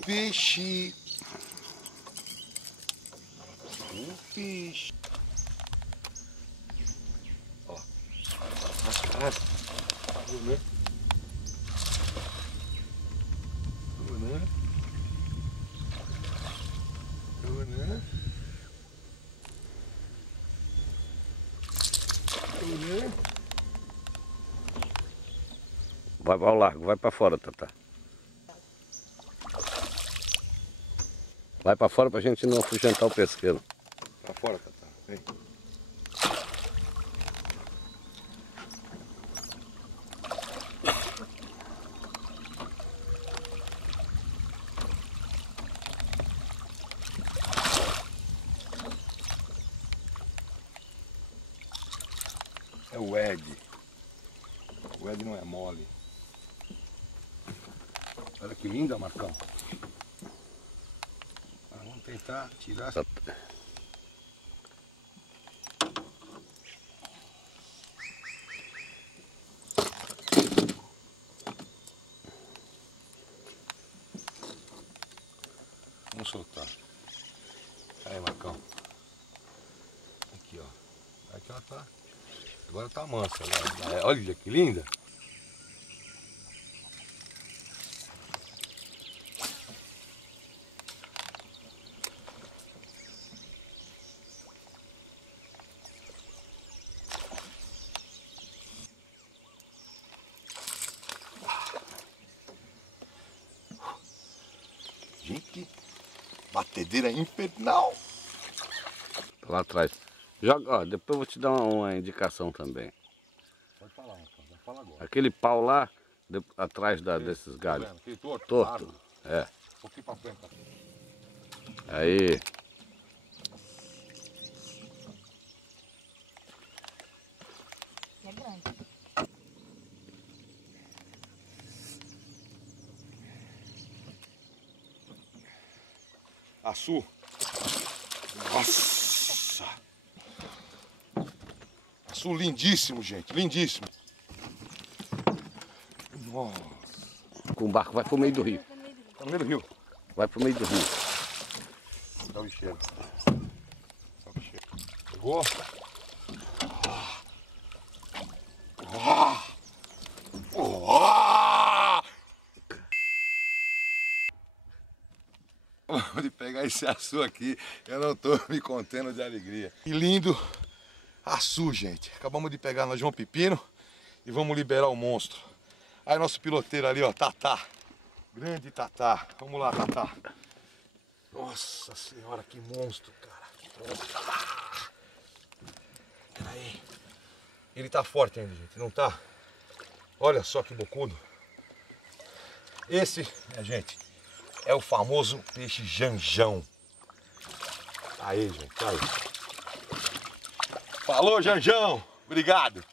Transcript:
peixe. O peixe. Ó. Viu, né? Viu, né? Viu, né? Viu, né? Vai ao largo, vai pra fora, Tatá. Vai pra fora pra gente não afugentar o pesqueiro. Pra fora, Tatá. Vem. É o Ed. O Ed não é mole. Olha que linda, Marcão. Vamos tentar tirar essa. Vamos soltar. Aí, Marcão. Aqui, ó. Aqui ela tá. Agora tá mansa. Olha que linda. Gente, batedeira infernal. Lá atrás. Joga, ó, depois eu vou te dar uma indicação também. Pode falar, Marcão. Vai falar agora. Aquele pau lá, atrás desses galhos. Tá vendo? Aquele torto? Torto. É. Um pouquinho pra frente. Aí. É grande. Açu. Nossa. Açu lindíssimo, gente. Lindíssimo. Nossa. Com o barco vai pro meio do rio. Tá no meio do rio. Vai pro meio do rio. Dá o bicheiro. Dá o bicheiro. Pegou? De pegar esse açu aqui, eu não tô me contendo de alegria. Que lindo açu, gente. Acabamos de pegar na João Pepino e vamos liberar o monstro. Aí nosso piloteiro ali, ó, Tatá. Grande Tatá. Vamos lá, Tatá. Nossa senhora, que monstro, cara. Nossa. Peraí. Ele tá forte ainda, gente, não tá? Olha só que bocudo. Esse, minha gente, é o famoso peixe Janjão. Aí, gente, aí. Falou, Janjão. Obrigado.